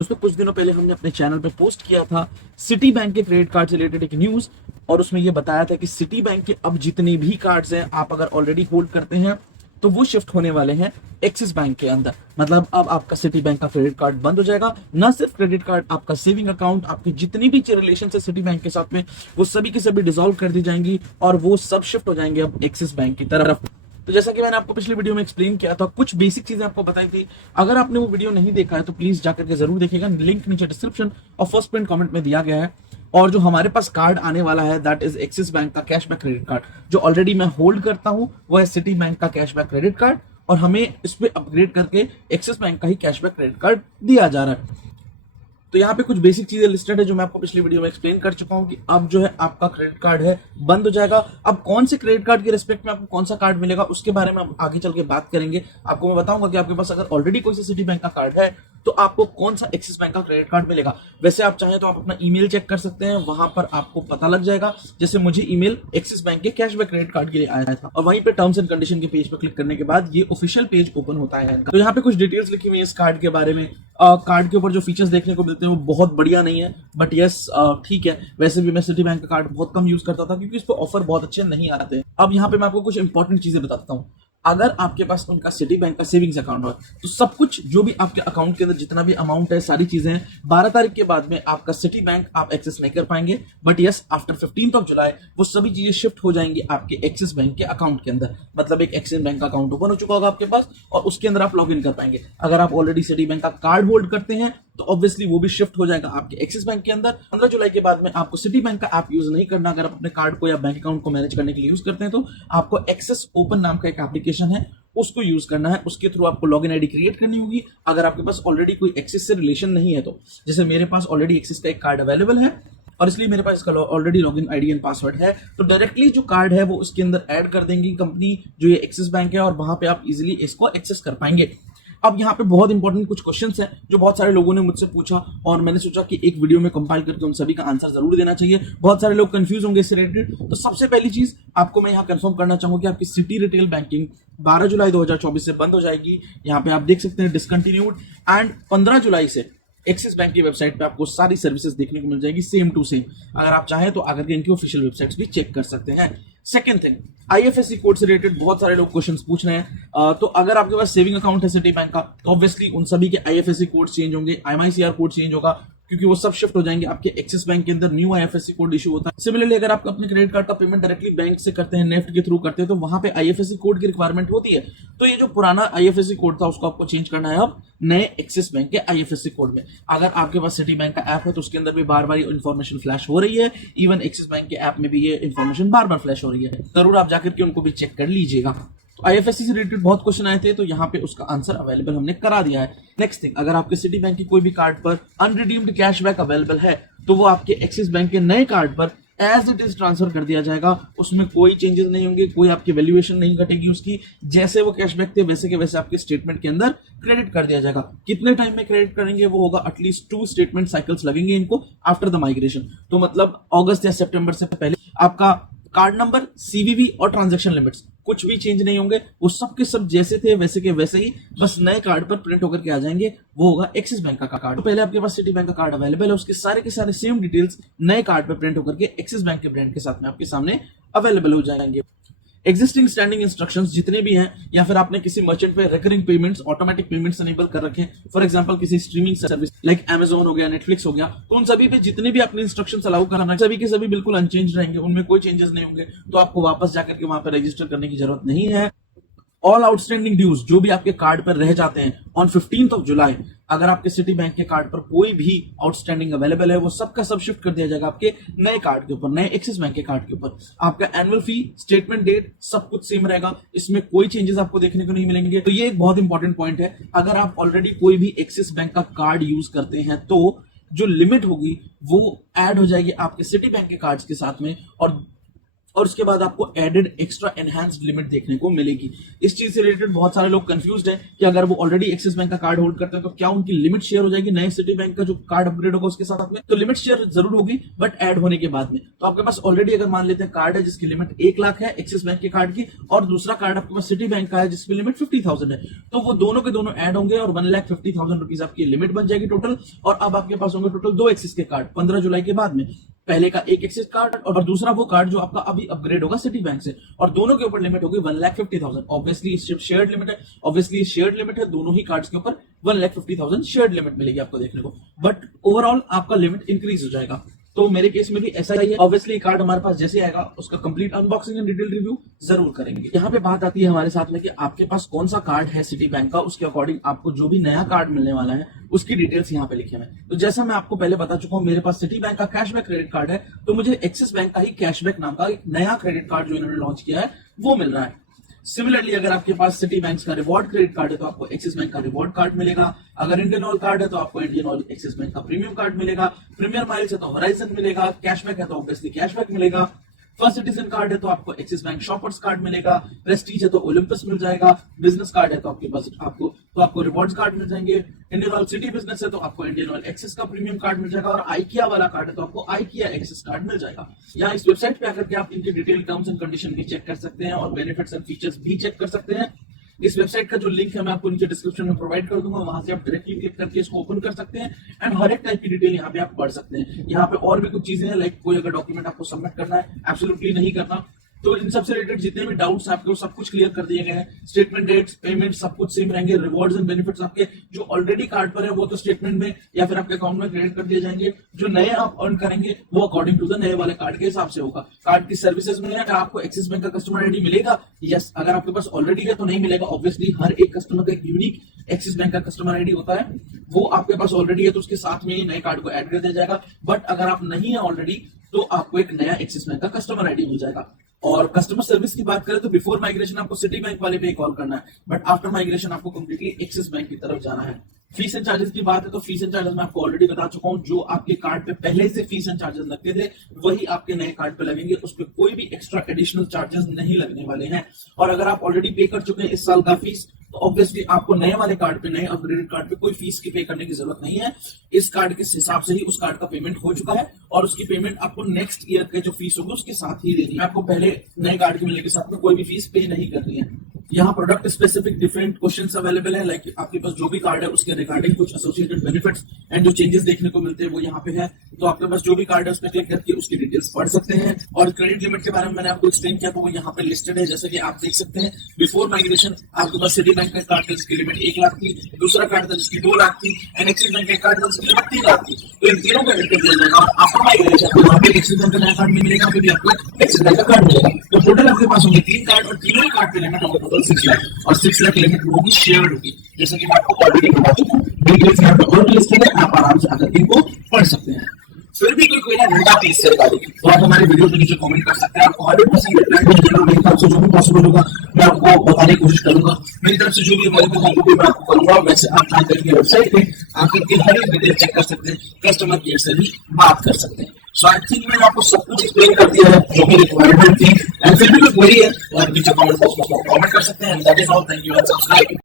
दोस्तों कुछ दिनों पहले हमने अपने चैनल पे पोस्ट किया था सिटी बैंक के क्रेडिट कार्ड से रिलेटेड एक न्यूज। और उसमें यह बताया था कि सिटी बैंक के अब जितने भी कार्ड्स हैं आप अगर ऑलरेडी होल्ड करते हैं तो वो शिफ्ट होने वाले हैं एक्सिस बैंक के अंदर। मतलब अब आपका सिटी बैंक का क्रेडिट कार्ड बंद हो जाएगा। न सिर्फ क्रेडिट कार्ड, आपका सेविंग अकाउंट, आपकी जितनी भी रिलेशन है सिटी बैंक के साथ में वो सभी की सभी डिसॉल्व कर दी जाएंगी और वो सब शिफ्ट हो जाएंगे अब एक्सिस बैंक की तरफ। तो जैसा कि मैंने आपको पिछली वीडियो में एक्सप्लेन किया था, कुछ बेसिक चीजें आपको बताई थी। अगर आपने वो वीडियो नहीं देखा है तो प्लीज जाकर के जरूर देखिएगा। लिंक नीचे डिस्क्रिप्शन और फर्स्ट पिन कमेंट में दिया गया है। और जो हमारे पास कार्ड आने वाला है दैट इज एक्सिस बैंक का कैशबैक क्रेडिट कार्ड, जो ऑलरेडी मैं होल्ड करता हूं वो है सिटी बैंक का कैशबैक क्रेडिट कार्ड। और हमें इस पे अपग्रेड करके एक्सिस बैंक का ही कैशबैक क्रेडिट कार्ड दिया जा रहा है। तो यहाँ पे कुछ बेसिक चीजें लिस्टेड है जो मैं आपको पिछली वीडियो में एक्सप्लेन कर चुका हूँ कि अब जो है आपका क्रेडिट कार्ड है बंद हो जाएगा। अब कौन से क्रेडिट कार्ड के रिस्पेक्ट में आपको कौन सा कार्ड मिलेगा उसके बारे में हम आगे चल के बात करेंगे। आपको मैं बताऊंगा कि आपके पास अगर ऑलरेडी कोई सा सिटी बैंक का कार्ड है तो आपको कौन सा एक्सिस बैंक का क्रेडिट कार्ड मिलेगा। वैसे आप चाहें तो आप अपना ईमेल चेक कर सकते हैं, वहां पर आपको पता लग जाएगा। जैसे मुझे ईमेल एक्सिस बैंक के कैशबैक क्रेडिट कार्ड के लिए आया था और वहीं पे टर्म्स एंड कंडीशन के पेज पर क्लिक करने के बाद ये ऑफिशियल पेज ओपन होता है। तो यहाँ पे कुछ डिटेल्स लिखी हुई है इस कार्ड के बारे में। कार्ड के ऊपर जो फीचर्स देखने को मिलते हैं वो बहुत बढ़िया नहीं है, बट यस ठीक है। वैसे भी मैं सिटी बैंक का कार्ड बहुत यूज करता था क्योंकि इस पर ऑफर बहुत अच्छे नहीं आते। अब यहाँ पे मैं आपको कुछ इंपॉर्टेंट चीजें बताता हूँ। अगर आपके पास उनका सिटी बैंक का सेविंग्स अकाउंट हो तो सब कुछ जो भी आपके अकाउंट के अंदर जितना भी अमाउंट है सारी चीजें हैं 12 तारीख के बाद में आपका सिटी बैंक आप एक्सेस नहीं कर पाएंगे। बट यस आफ्टर 15 जुलाई वो सभी चीजें शिफ्ट हो जाएंगी आपके एक्सिस बैंक के अकाउंट के अंदर। मतलब एक एक्सिस बैंक का अकाउंट ओपन हो चुका होगा आपके पास और उसके अंदर आप लॉग इन कर पाएंगे। अगर आप ऑलरेडी सिटी बैंक का कार्ड होल्ड करते हैं तो ऑब्वियसली वो भी शिफ्ट हो जाएगा आपके एक्सिस बैंक के अंदर। 15 जुलाई के बाद में आपको सिटी बैंक का ऐप यूज नहीं करना। अगर आप अपने कार्ड को या बैंक अकाउंट को मैनेज करने के लिए यूज करते हैं तो आपको एक्सेस ओपन नाम का एक एप्लीकेशन है उसको यूज करना है। उसके थ्रू आपको लॉगिन आईडी क्रिएट करनी होगी। अगर आपके पास ऑलरेडी कोई एक्सिस से रिलेशन नहीं है तो जैसे मेरे पास ऑलरेडी एक्सिस का एक कार्ड अवेलेबल है और इसलिए मेरे पास इसका already login ID and password है, तो डायरेक्टली जो कार्ड है वो उसके अंदर ऐड कर देंगी कंपनी जो ये एक्सिस बैंक है और वहां पे आप इजीली इसको एक्सेस कर पाएंगे। अब यहाँ पे बहुत इंपॉर्टेंट कुछ क्वेश्चंस हैं जो बहुत सारे लोगों ने मुझसे पूछा और मैंने सोचा कि एक वीडियो में कंपाइल करके उन सभी का आंसर जरूर देना चाहिए। बहुत सारे लोग कंफ्यूज होंगे इससे रिलेटेड। तो सबसे पहली चीज आपको मैं यहाँ कंफर्म करना चाहूंगा कि आपकी सिटी रिटेल बैंकिंग 12 जुलाई 2024 से बंद हो जाएगी। यहाँ पे आप देख सकते हैं डिसकंटिन्यूड। एंड 15 जुलाई से एक्सिस बैंक की वेबसाइट पे आपको सारी सर्विसेज देखने को मिल जाएगी सेम टू सेम। अगर आप चाहें तो आगे इनकी ऑफिशियल वेबसाइट्स भी चेक कर सकते हैं। सेकंड थिंग, आईएफएससी कोड से रिलेटेड बहुत सारे लोग क्वेश्चंस पूछ रहे हैं। तो अगर आपके पास सेविंग अकाउंट है सिटी बैंक का तो ऑब्वियसली उन सभी के आईएफएससी कोड चेंज होंगे, एमआईसीआर कोड चेंज होगा क्योंकि वो सब शिफ्ट हो जाएंगे। आपके एक्सिस बैंक के अंदर न्यू आईएफएससी कोड इशू होता है। सिमिलरली अगर आप अपने क्रेडिट कार्ड का पेमेंट डायरेक्टली बैंक से करते हैं, नेफ्ट के थ्रू करते हैं, तो वहां पे आईएफएससी कोड की रिक्वायरमेंट होती है। तो ये जो पुराना आईएफएससी कोड था उसको आपको चेंज करना है अब नए एक्सिस बैंक के आईएफएससी कोड में। अगर आपके पास सिटी बैंक का ऐप है तो उसके अंदर भी बार बार इन्फॉर्मेशन फ्लैश हो रही है। इवन एक्सिस बैंक के ऐप में भी ये इन्फॉर्मेशन बार बार फ्लैश हो रही है। जरूर आप जाकर के उनको भी चेक कर लीजिएगा। आईएफएससी से रिलेटेड बहुत क्वेश्चन आए थे तो यहाँ पे उसका आंसर अवेलेबल हमने करा दिया है। नेक्स्ट थिंग, अगर आपके सिटी बैंक की कोई भी कार्ड पर अनरिडीम्ड कैशबैक अवेलेबल है तो वो आपके एक्सिस बैंक के नए कार्ड पर एज इट इज ट्रांसफर कर दिया जाएगा। उसमें कोई चेंजेस नहीं होंगे, कोई आपकी वैल्यूएशन नहीं घटेगी उसकी। जैसे वो कैशबैक थे वैसे के वैसे आपके स्टेटमेंट के अंदर क्रेडिट कर दिया जाएगा। कितने टाइम में क्रेडिट करेंगे वो होगा एटलीस्ट 2 स्टेटमेंट साइकिल्स लगेंगे इनको आफ्टर द माइग्रेशन। तो मतलब अगस्त या सितंबर से पहले आपका कार्ड नंबर, सीवीवी और ट्रांजैक्शन लिमिट्स कुछ भी चेंज नहीं होंगे। वो सब के सब जैसे थे वैसे के वैसे ही, बस नए कार्ड पर प्रिंट होकर के आ जाएंगे। वो होगा एक्सिस बैंक का कार्ड। तो पहले आपके पास सिटी बैंक का कार्ड अवेलेबल है, उसके सारे के सारे सेम डिटेल्स नए कार्ड पर प्रिंट होकर के एक्सिस बैंक के ब्रांड के साथ में आपके सामने अवेलेबल हो जाएंगे। एग्जिस्टिंग स्टैंडिंग इंस्ट्रक्शंस जितने भी हैं या फिर आपने किसी मर्चेंट पे recurring payments, automatic payments enable कर रखे हैं, फॉर एग्जांपल किसी स्ट्रीमिंग सर्विस लाइक Amazon हो गया, नेटफ्लिक्स हो गया, तो उन सभी पे जितने भी आपने इंस्ट्रक्शंस अलाउ करना है सभी के सभी बिल्कुल अनचेंज रहेंगे, उनमें कोई चेंजेस नहीं होंगे। तो आपको वापस जाकर के वहां पर रजिस्टर करने की जरूरत नहीं है। ऑल आउटस्टैंडिंग ड्यूज जो भी आपके कार्ड पर रह जाते हैं ऑन 15 जुलाई, अगर आपके सिटी बैंक के कार्ड पर कोई भी आउटस्टैंडिंग अवेलेबल है वो सब का सब शिफ्ट कर दिया जाएगा आपके नए कार्ड के ऊपर, नए एक्सिस बैंक के कार्ड के ऊपर। आपका एनुअल फी, स्टेटमेंट डेट सब कुछ सेम रहेगा, इसमें कोई चेंजेस आपको देखने को नहीं मिलेंगे। तो ये एक बहुत इंपॉर्टेंट पॉइंट है। अगर आप ऑलरेडी कोई भी एक्सिस बैंक का कार्ड यूज करते हैं तो जो लिमिट होगी वो ऐड हो जाएगी आपके सिटी बैंक के कार्ड्स के साथ में। और उसके बाद आपको एडेड एक्स्ट्रा एनहांस्ड लिमिट देखने को मिलेगी। इस चीज से रिलेटेड बहुत सारे लोग कंफ्यूज्ड हैं कि अगर वो ऑलरेडी एक्सिस बैंक का कार्ड होल्ड करते हैं तो क्या उनकी लिमिट शेयर हो जाएगी नए सिटी बैंक का जो कार्ड अपग्रेड होगा उसके साथ में। तो लिमिट शेयर जरूर होगी बट ऐड होने के बाद में। तो आपके पास ऑलरेडी अगर मान लेते हैं कार्ड है जिसकी लिमिट 1 लाख है एक्सिस बैंक के कार्ड की, और दूसरा कार्ड आपके पास सिटी बैंक का है जिसकी लिमिट 50,000 है, तो वो दोनों के दोनों ऐड होंगे और 1,50,000 रुपीज आपकी लिमिट बन जाएगी टोटल। और अब आपके पास होंगे टोटल 2 एक्सिस के कार्ड 15 जुलाई के बाद में। पहले का एक एक्सिस कार्ड और दूसरा वो कार्ड जो आपका अभी अपग्रेड होगा सिटी बैंक से, और दोनों के ऊपर लिमिट होगी 1,50,000। ऑब्वियसली शेयर्ड लिमिट है, दोनों ही कार्ड्स के ऊपर 1,50,000 शेयर्ड लिमिट मिलेगी आपको देखने को, बट ओवरऑल आपका लिमिट इंक्रीज हो जाएगा। तो मेरे केस में भी ऐसा ही है। ऑब्वियसली कार्ड हमारे पास जैसे आएगा उसका complete unboxing and detail review जरूर करेंगे। यहाँ पे बात आती है हमारे साथ में कि आपके पास कौन सा कार्ड है सिटी बैंक का, उसके अकॉर्डिंग आपको जो भी नया कार्ड मिलने वाला है उसकी डिटेल्स यहाँ पे लिखे हुए हैं। तो जैसा मैं आपको पहले बता चुका हूँ, मेरे पास सिटी बैंक का कैशबैक क्रेडिट कार्ड है, तो मुझे एक्सिस बैंक का ही कैशबैक नाम का एक नया क्रेडिट कार्ड जो इन्होंने लॉन्च किया है वो मिल रहा है। सिमिलरली अगर आपके पास सिटी बैंक का रिवॉर्ड क्रेडिट कार्ड है तो आपको एक्सिस बैंक का रिवॉर्ड कार्ड मिलेगा। अगर इंडियन ऑयल कार्ड है तो आपको इंडियन ऑयल एक्सिस बैंक का प्रीमियम कार्ड मिलेगा। प्रीमियर माइल्स है तो होराइजन मिलेगा। कैशबैक है तो ऑब्वियसली कैशबैक मिलेगा। फर्स्ट सिटीजन कार्ड है तो आपको एक्सिस बैंक शॉपर्स कार्ड मिलेगा। प्रेस्टीज है तो ओलंपस मिल जाएगा। बिजनेस कार्ड है तो आपके पास आपको रिवॉर्ड्स कार्ड मिल जाएंगे। इंडियन ऑयल सिटी बिजनेस है तो आपको इंडियन ऑयल एक्सिस का प्रीमियम कार्ड मिल जाएगा। और आइकिया वाला कार्ड है तो आपको आइकिया एक्सिस कार्ड मिल जाएगा। यहाँ इस वेबसाइट पे आकर के आप इनके डिटेल टर्म्स एंड कंडीशन भी चेक कर सकते हैं और बेनिफिट्स एंड फीचर्स भी चेक कर सकते हैं। इस वेबसाइट का जो लिंक है मैं आपको नीचे डिस्क्रिप्शन में प्रोवाइड कर दूंगा, वहां से आप डायरेक्टली क्लिक करके इसको ओपन कर सकते हैं एंड हर एक टाइप की डिटेल यहाँ पे आप पढ़ सकते हैं। यहाँ पे और भी कुछ चीजें हैं, लाइक कोई अगर डॉक्यूमेंट आपको सबमिट करना है एब्सोल्युटली नहीं करना, तो इन सबसे रिलेटेड जितने भी डाउट्स आपके सब कुछ क्लियर कर दिए गए हैं। स्टेटमेंट डेट्स, पेमेंट सब कुछ सेम रहेंगे। रिवॉर्ड्स एंड बेनिफिट्स आपके जो ऑलरेडी कार्ड पर है वो तो स्टेटमेंट में या फिर आपके अकाउंट में क्रेडिट कर दिए जाएंगे। जो नए आप अर्न करेंगे वो अकॉर्डिंग टू द नए वाले कार्ड के हिसाब से होगा। कार्ड की सर्विसेज में आपको एक्सिस बैंक का कस्टमर आईडी मिलेगा। यस, अगर आपके पास ऑलरेडी है तो नहीं मिलेगा। ऑब्वियसली हर एक कस्टमर का एक यूनिक एक्सिस बैंक का कस्टमर आईडी होता है, वो आपके पास ऑलरेडी है तो उसके साथ में नए कार्ड को ऐड कर दिया जाएगा। बट अगर आप नहीं है ऑलरेडी तो आपको एक नया एक्सिस बैंक का कस्टमर आईडी मिल जाएगा। और कस्टमर सर्विस की बात करें तो बिफोर माइग्रेशन आपको सिटी बैंक वाले पे कॉल करना है, बट आफ्टर माइग्रेशन आपको कंप्लीटली एक्सिस बैंक की तरफ जाना है। फीस एंड चार्जेस की बात है तो फीस एंड चार्जेस मैं आपको ऑलरेडी बता चुका हूं। जो आपके कार्ड पे पहले से फीस एंड चार्जेस लगते थे वही आपके नए कार्ड पे लगेंगे। उस पर कोई भी एक्स्ट्रा एडिशनल चार्जेस नहीं लगने वाले हैं। और अगर आप ऑलरेडी पे कर चुके हैं इस साल का फीस तो ऑब्वियसली आपको नए वाले कार्ड पे, नए अपग्रेडेड कार्ड पे कोई फीस की पे करने की जरूरत नहीं है। इस कार्ड के हिसाब से ही उस कार्ड का पेमेंट हो चुका है और उसकी पेमेंट आपको नेक्स्ट ईयर के जो फीस होगी उसके साथ ही देनी है। आपको पहले नए कार्ड के मिलने के साथ में कोई भी फीस पे नहीं करनी है। यहाँ product specific different questions available है, लाइक आपके पास जो भी कार्ड है उसके रिगार्डिंग कुछ एसोसिएटेड बेनिफिट्स एंड जो चेंजेस देखने को मिलते हैं वो यहाँ पे है। तो आपके पास जो भी कार्ड है उस पर क्लिक करके उसकी डिटेल्स पढ़ सकते हैं। और क्रेडिट लिमिट के बारे में मैंने आपको एक्सप्लेन किया तो वो यहाँ पे लिस्टेड है, जैसे कि आप देख सकते हैं। बिफोर माइग्रेशन आपके पास सिटी बैंक का कार्ड था जिसकी लिमिट 1 लाख थी, दूसरा कार्ड था जिसकी 2 लाख थी, एंड एक्सिस बैंक का कार्ड था जिसकी लिमिट 3 लाख थी। तो इन तीनों का एड कर दिया जाएगा। आफ्टर माइग्रेशन वहाँ पे एक्सिस बैंक का नया कार्ड मिलेगा, फिर आपको एक्सिस बैंक का कार्ड मिलेगा। तो टोटल आपके पास होंगे 3 कार्ड और तीनों ही कार्ड की लिमिट होगी टोटल 6 लाख, और 6 लाख लिमिट होगी शेयर्ड होगी, जैसे कि मैं आपको ऑलरेडी बता चुका हूँ। डिटेल्स यहाँ पे और लिस्टेड है, आप आराम से आकर इनको पढ़ सकते हैं। फिर भी कोई क्वेरी नहीं आती इससे रिगार्डिंग तो आप हमारे वीडियो के नीचे कमेंट कर सकते हैं। आपको 100% रिप्लाई मिलेगा। मेरी तरफ से जो भी पॉसिबल होगा मैं आपको बताने की कोशिश करूंगा। मेरी तरफ से जो भी अवेलेबल होगा मैं आपको करूंगा। वैसे आप आकर के वेबसाइट पे आकर के हर एक डिटेल चेक कर सकते हैं, कस्टमर केयर से भी बात कर सकते हैं। सो आई थिंक मैंने आपको सब कुछ एक्सप्लेन कर दिया है जो भी रिक्वायरमेंट थी। एंड फिर भी कोई क्वेरी है तो आप नीचे कमेंट बॉक्स में कमेंट कर सकते हैं। That is all, thank you and subscribe.